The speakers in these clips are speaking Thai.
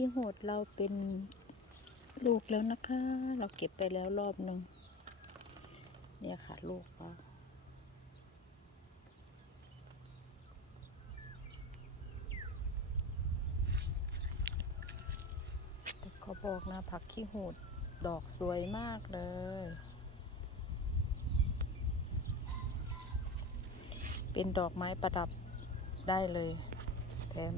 ขี้โหดเราเป็นลูกแล้วนะคะ เราเก็บไปแล้วรอบหนึ่งเนี่ยค่ะลูกเราแต่เขาบอกนะผักขี้โหดดอกสวยมากเลย เป็นดอกไม้ประดับได้เลย แถม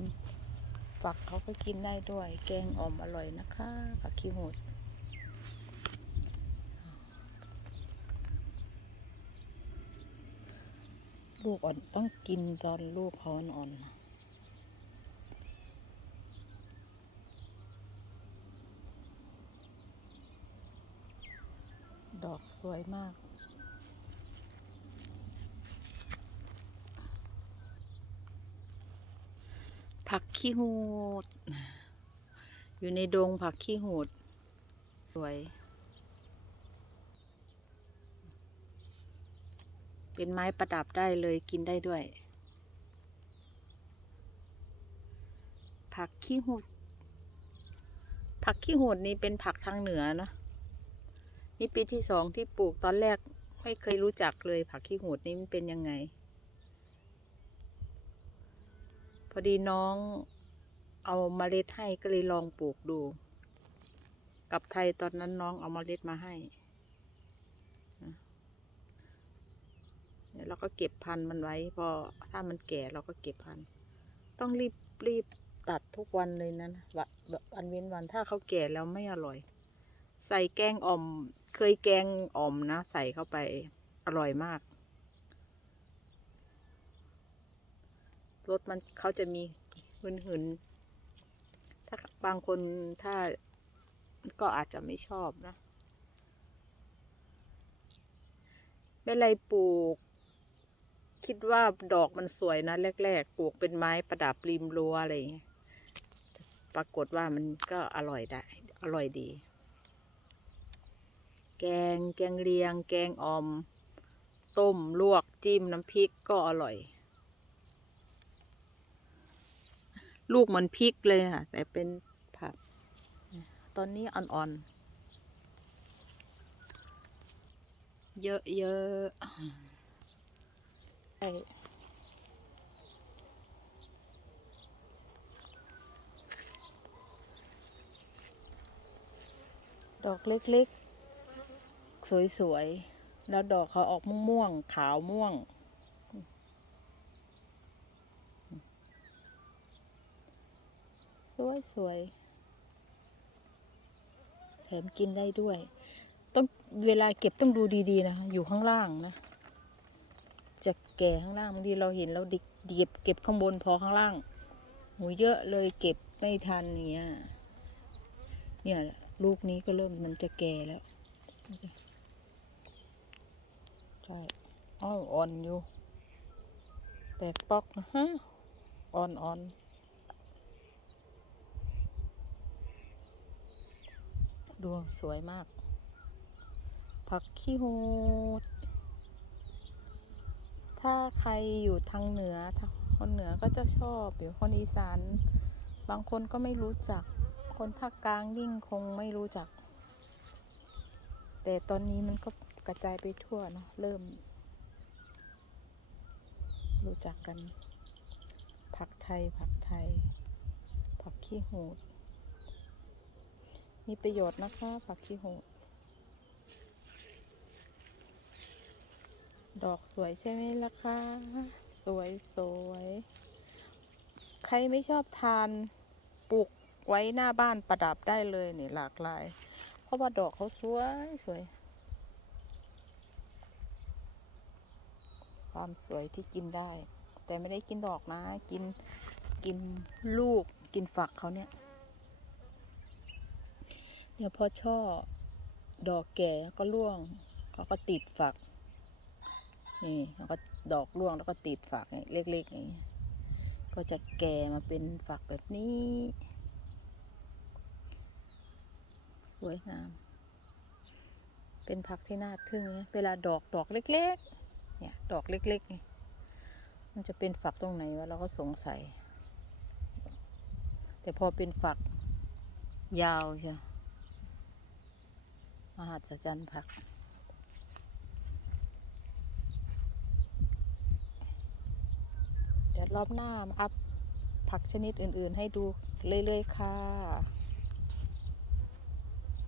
ฝักเขาก็กินได้ด้วย แกงอ่อมอร่อยนะคะผักขี้โหดลูกอ่อนต้องกินตอนลูกเขาอ่อนดอกสวยมาก ผักขี้หูด อยู่ในดงผักขี้หูด สวย เป็นไม้ประดับได้เลยกินได้ด้วย ผักขี้หูด ผักขี้หูดนี่เป็นผักทางเหนือเนะ นี่ปีที่สองที่ปลูกตอนแรกไม่เคยรู้จักเลยผักขี้หูดนี่มันเป็นยังไง พอดีน้องเอาเมล็ดให้ก็เลยลองปลูกดู กับไทยตอนนั้นน้องเอาเมล็ดมาให้เนี่ยเราก็เก็บพันธุ์มันไว้ พอถ้ามันแก่เราก็เก็บพันธุ์ต้องรีบรีบตัดทุกวันเลยนะนะวะวันเว้นวันถ้าเขาแก่แล้วไม่อร่อย ใส่แกงอ่อม เคยแกงอ่อมนะ ใส่เข้าไปอร่อยมาก รสมันเขาจะมีหืนหืนถ้าบางคนถ้าก็อาจจะไม่ชอบนะเป็นไรปลูก คิดว่าดอกมันสวยนะ แรก ๆ ปลูกเป็นไม้ประดับริมรั้วอะไรอย่างเงี้ยปรากฏว่ามันก็อร่อยได้ อร่อยดี แกง แกงเลียง แกงออม ต้ม ลวก จิ้ม น้ำพริกก็อร่อย ลูกเหมือนพริกเลยค่ะ แต่เป็นผัก ตอนนี้อ่อนๆ เยอะๆใช่ดอกเล็กๆ สวยๆ แล้วดอกเขาออกม่วงๆ ขาวม่วง วยสวยๆแถมกินได้ด้วย ต้องเวลาเก็บต้องดูดีๆนะคะอยู่ข้างล่างนะจะแก่ข้างล่างบางทีเราเห็นเราดิเก็บเก็บข้างบนพอข้างล่างหูเยอะเลยเก็บไม่ทันอย่างเงี้ยเนี่ยลูกนี้ก็เริ่มมันจะแก่แล้วใช่อ้าวอ่อนอยู่แตกปอกนะฮะอ่อนอ่อน ดูสวยมาก ผักขี้หูด ถ้าใครอยู่ทางเหนือทางคนเหนือก็จะชอบอยู่คนอีสาน บางคนก็ไม่รู้จัก คนภาคกลางยิ่งคงไม่รู้จัก แต่ตอนนี้มันก็กระจายไปทั่วเนาะเริ่ม รู้จักกัน ผักไทย ผักไทย ผักขี้หูด มีประโยชน์นะคะ ผักขี้หูดดอกสวยใช่ไหมล่ะคะ สวยสวย ใครไม่ชอบทานปลูกไว้หน้าบ้านประดับได้เลยนี่หลากหลาย เพราะว่าดอกเขาสวยสวย ความสวยที่กินได้ แต่ไม่ได้กินดอกนะ กินกินลูกกินฝักเขาเนี่ย เนี่ยพอช่อ ดอกแก่ก็ร่วงเขาก็ติดฝัก นี่แล้วก็ดอกร่วงแล้วก็ติดฝักนี่เล็กๆอย่างนี้ก็จะแก่มาเป็นฝักแบบนี้ สวยงาม เป็นผักที่น่าทึ่งนะเวลาดอกดอกเล็ก ๆ เนี่ย ดอกเล็กๆนี่มันจะเป็นฝักตรงไหนวะเราก็สงสัย แต่พอเป็นฝักยาวใช่ มหัศจรรย์ผัก เดี๋ยวรอบหน้ามาอัพผักชนิดอื่น ๆ ให้ดูเรื่อย ๆ ค่ะ